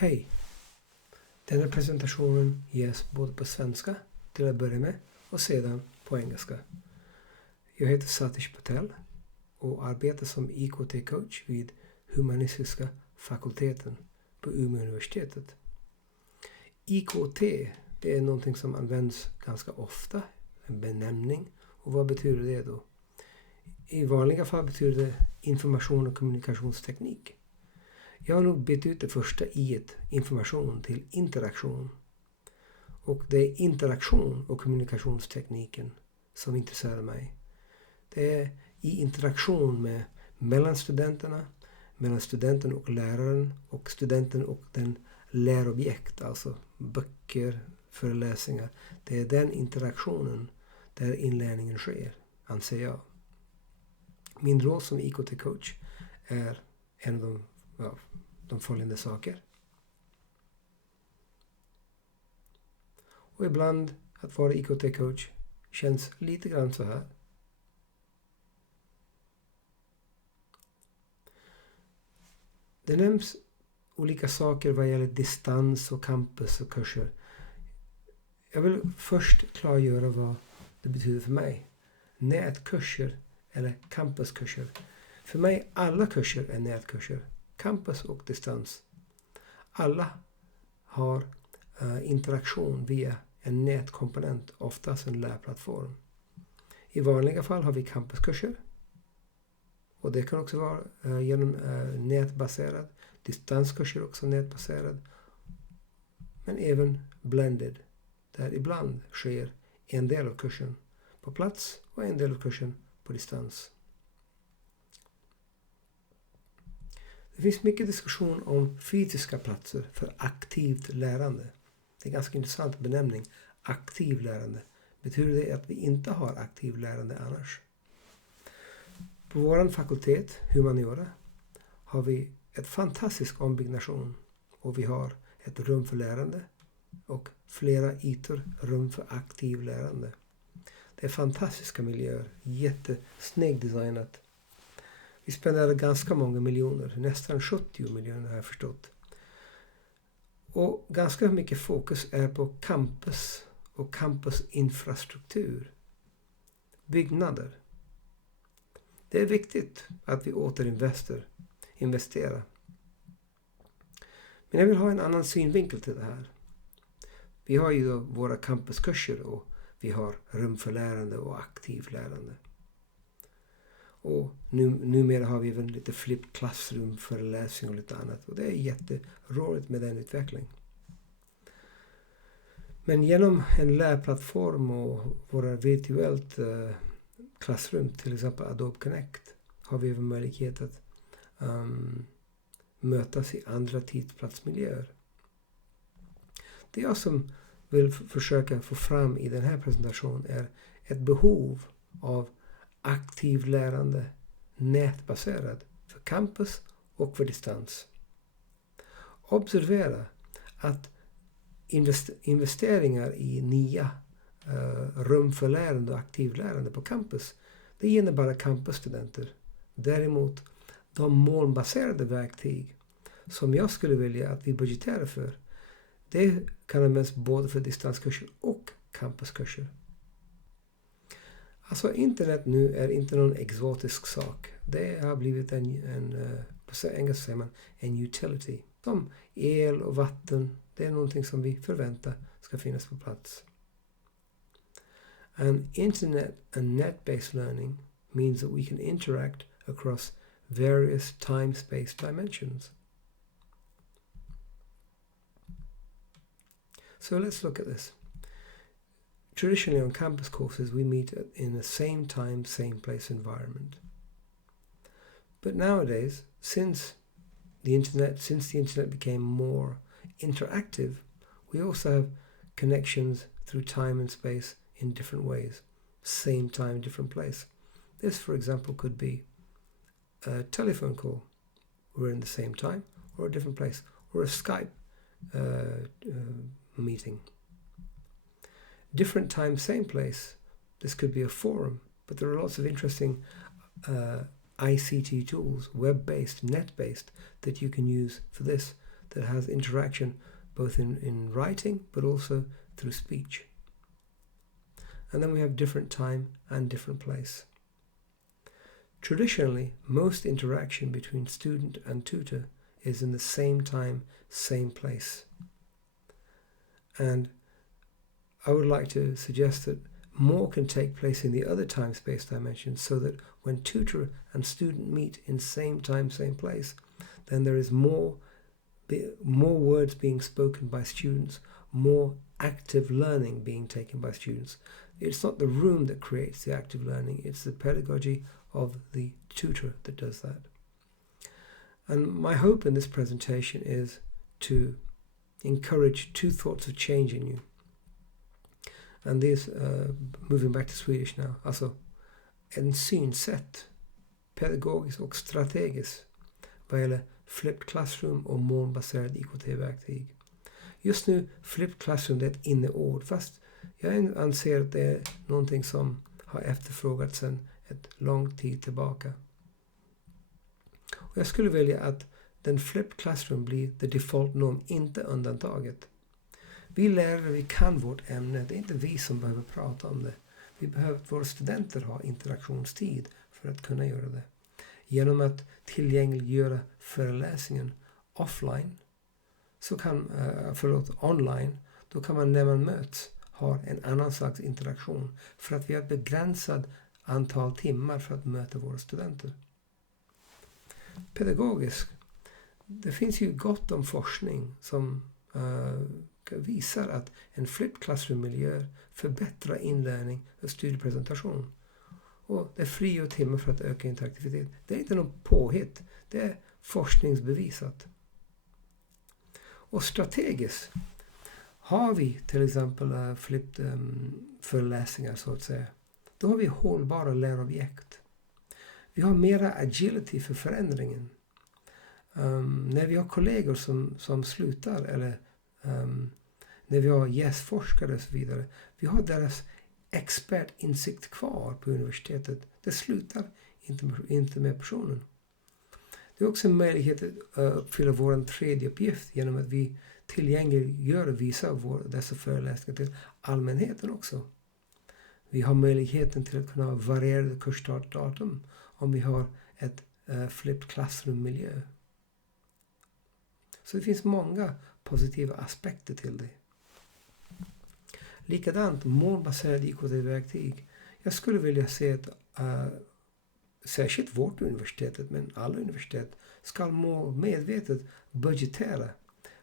Hej! Denna presentationen ges både på svenska till att börja med och sedan på engelska. Jag heter Satish Patel och arbetar som IKT-coach vid humanistiska fakulteten på Umeå universitetet. IKT, det är någonting som används ganska ofta, en benämning. Och vad betyder det då? I vanliga fall betyder det information och kommunikationsteknik. Jag har nog bytt ut det första i-et, information, till interaktion. Och det är interaktion och kommunikationstekniken som intresserar mig. Det är i interaktion mellan studenterna, mellan studenten och läraren och studenten och den lärobjekt, alltså böcker, föreläsningar. Det är den interaktionen där inlärningen sker, anser jag. Min roll som IKT-coach är en av de följande saker. Och ibland att vara IKT-coach känns lite grann så här. Det nämns olika saker vad gäller distans och campus och kurser. Jag vill först klargöra vad det betyder för mig. Nätkurser eller campuskurser. För mig alla kurser är nätkurser. Campus och distans. Alla har interaktion via en nätkomponent, oftast en lärplattform. I vanliga fall har vi campuskurser. Och det kan också vara genom nätbaserad. Distanskurser också nätbaserad. Men även blended. Där ibland sker en del av kursen på plats och en del av kursen på distans. Det finns mycket diskussion om fysiska platser för aktivt lärande. Det är en ganska intressant benämning. Aktiv lärande. Betyder det att vi inte har aktiv lärande annars? På vår fakultet, humaniora, har vi ett fantastisk ombyggnation. Och vi har ett rum för lärande och flera ytor rum för aktiv lärande. Det är fantastiska miljöer. Jättesnyggt designat. Vi spenderar ganska många miljoner. Nästan 70 miljoner har jag förstått. Och ganska mycket fokus är på campus och campusinfrastruktur. Byggnader. Det är viktigt att vi investerar. Men jag vill ha en annan synvinkel till det här. Vi har ju då våra campuskurser och vi har rum för lärande och aktiv lärande. Och numera har vi även lite flipped classroom, föreläsning och lite annat. Och det är jätteroligt med den utvecklingen. Men genom en lärplattform och våra virtuellt klassrum, till exempel Adobe Connect, har vi även möjlighet att mötas i andra tidsplatsmiljöer. Det jag som vill försöka få fram i den här presentationen är ett behov av aktiv lärande, nätbaserad, för campus och för distans. Observera att investeringar i nya rum för lärande och aktiv lärande på campus, det gäller bara campusstudenter. Däremot de molnbaserade verktyg som jag skulle vilja att vi budgeterar för, det kan användas både för distanskurser och campuskurser. Alltså internet nu är inte någon exotisk sak. Det har blivit på engelska säger man en utility. Som el och vatten, det är någonting som vi förväntar ska finnas på plats. Internet and net-based learning means that we can interact across various time-space dimensions. So let's look at this. Traditionally on campus courses we meet in a same time, same place environment. But nowadays, since the internet became more interactive, we also have connections through time and space in different ways. Same time, different place. This, for example, could be a telephone call. We're in the same time or a different place. Or a Skype meeting. Different time, same place. This could be a forum, but there are lots of interesting ICT tools, web-based, net-based, that you can use for this. that has interaction both in writing but also through speech. And then we have different time and different place. Traditionally, most interaction between student and tutor is in the same time, same place. And I would like to suggest that more can take place in the other time-space dimensions, so that when tutor and student meet in same time, same place, then there is more words being spoken by students, more active learning being taken by students. It's not the room that creates the active learning, it's the pedagogy of the tutor that does that. And my hope in this presentation is to encourage two thoughts of change in you. And these, moving back to Swedish now, alltså en synsätt, pedagogiskt och strategiskt, vad gäller flipped classroom och molnbaserade IKT-verktyg. Just nu, flipped classroom, det är ett inneord, fast jag anser att det är någonting som har efterfrågats sedan ett lång tid tillbaka. Och jag skulle välja att den flipped classroom blir the default norm, inte undantaget. Vi lärare, vi kan vårt ämne. Det är inte vi som behöver prata om det. Vi behöver våra studenter ha interaktionstid för att kunna göra det. Genom att tillgängliggöra föreläsningen offline, online, då kan man när man möts ha en annan slags interaktion. För att vi har ett begränsat antal timmar för att möta våra studenter. Pedagogiskt, det finns ju gott om forskning som visar att en flipped classroom-miljö förbättrar inlärning och studiepresentation. Och det frigör timmar för att öka interaktivitet. Det är inte något påhitt, det är forskningsbevisat. Och strategiskt har vi till exempel flipped föreläsningar så att säga. Då har vi hållbara lärobjekt. Vi har mera agility för förändringen. När vi har kollegor som slutar eller när vi har gästforskare och så vidare. Vi har deras expertinsikt kvar på universitetet. Det slutar inte med personen. Det är också en möjlighet att uppfylla vår tredje uppgift genom att vi tillgängliggör och visar dessa föreläsningar till allmänheten också. Vi har möjligheten till att kunna ha varierade kursstartdatum om vi har ett flipped classroom-miljö. Så det finns många positiva aspekter till det. Likadant molnbaserade IKT-verktyg. Jag skulle vilja se att särskilt vårt universitetet, men alla universitet, ska medvetet budgetera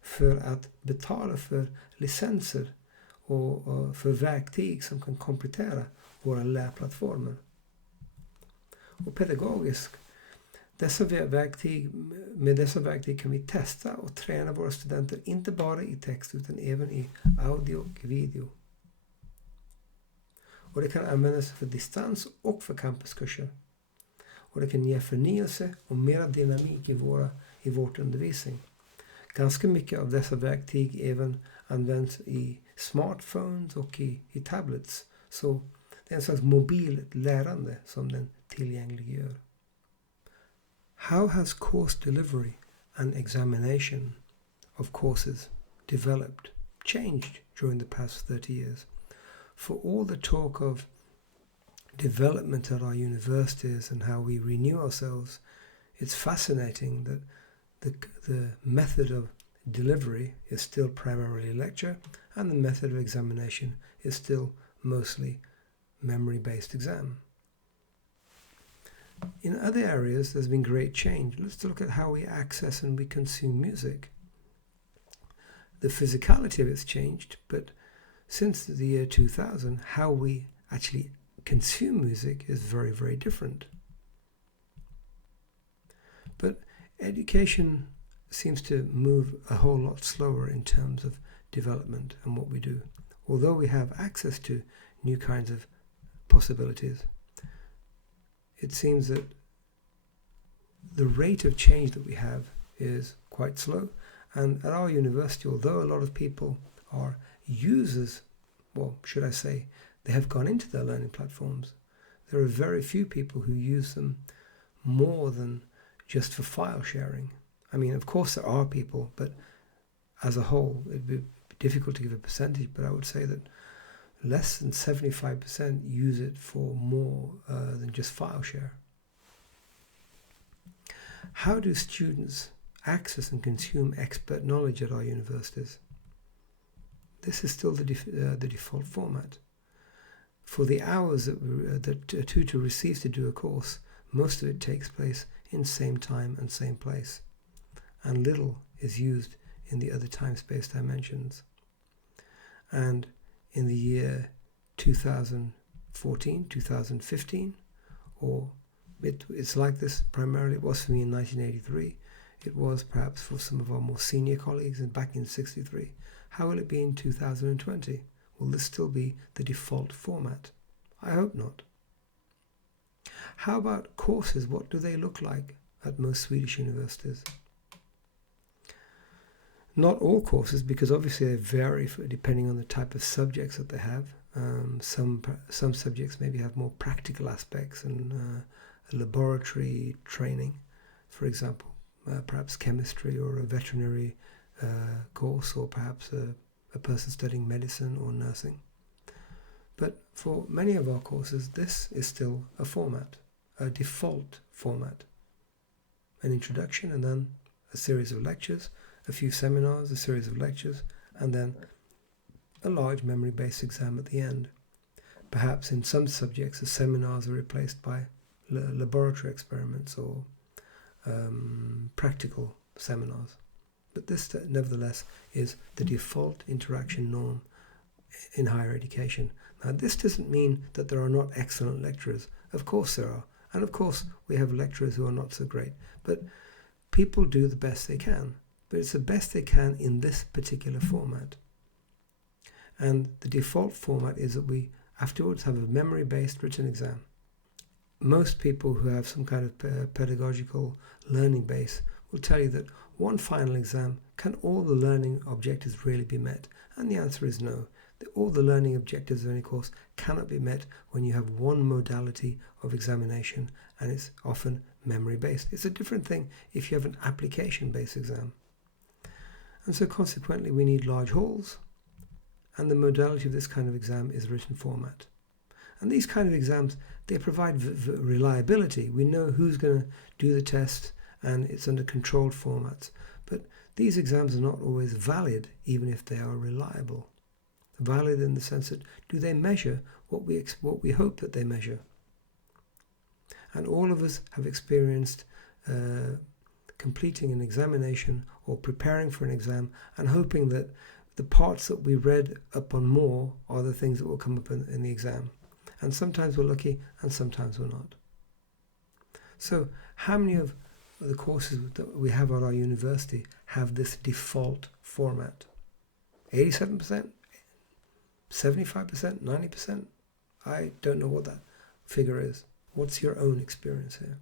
för att betala för licenser och för verktyg som kan komplettera våra lärplattformar. Och pedagogiskt, med dessa verktyg kan vi testa och träna våra studenter inte bara i text utan även i audio och video. Och det kan användas för distans och för campuskurser. Och det kan ge förnyelse och mera dynamik i vårt undervisning. Ganska mycket av dessa verktyg även används i smartphones och i tablets. Så det är en slags mobilt lärande som den tillgängliggör. How has course delivery and examination of courses developed, changed during the past 30 years? For all the talk of development at our universities and how we renew ourselves, it's fascinating that the method of delivery is still primarily lecture and the method of examination is still mostly memory-based exam. In other areas, there's been great change. Let's look at how we access and we consume music. The physicality of it's changed, but since the year 2000, how we actually consume music is very, very different. But education seems to move a whole lot slower in terms of development and what we do. Although we have access to new kinds of possibilities, it seems that the rate of change that we have is quite slow. And at our university, although a lot of people are users, well, should I say, they have gone into their learning platforms, there are very few people who use them more than just for file sharing. I mean, of course there are people, but as a whole, it'd be difficult to give a percentage, but I would say that less than 75% use it for more than just file share. How do students access and consume expert knowledge at our universities? This is still the default format. For the hours that a tutor receives to do a course, most of it takes place in same time and same place, and little is used in the other time-space dimensions. And in the year 2014, 2015, or it's like this primarily, it was for me in 1983, it was perhaps for some of our more senior colleagues back in 63. How will it be in 2020? Will this still be the default format? I hope not. How about courses? What do they look like at most Swedish universities? Not all courses, because obviously they vary depending on the type of subjects that they have. Some subjects maybe have more practical aspects and laboratory training, for example, perhaps chemistry or a veterinary course, or perhaps a person studying medicine or nursing. But for many of our courses, this is still a format, a default format. An introduction, and then a series of lectures, a few seminars, a series of lectures, and then a large memory-based exam at the end. Perhaps in some subjects, the seminars are replaced by laboratory experiments or practical seminars. But this, nevertheless, is the default interaction norm in higher education. Now, this doesn't mean that there are not excellent lecturers. Of course there are. And of course, we have lecturers who are not so great. But people do the best they can. But it's the best they can in this particular format. And the default format is that we afterwards have a memory-based written exam. Most people who have some kind of pedagogical learning base will tell you that one final exam, can all the learning objectives really be met? And the answer is no. All the learning objectives of any course cannot be met when you have one modality of examination, and it's often memory-based. It's a different thing if you have an application-based exam. And so consequently, we need large halls, and the modality of this kind of exam is written format. And these kind of exams, they provide reliability. We know who's going to do the test, and it's under controlled formats. But these exams are not always valid, even if they are reliable. Valid in the sense that, do they measure what we hope that they measure? And all of us have experienced completing an examination or preparing for an exam and hoping that the parts that we read up on more are the things that will come up in the exam. And sometimes we're lucky and sometimes we're not. So how many of the courses that we have at our university have this default format? 87%? 75%? 90%? I don't know what that figure is. What's your own experience here?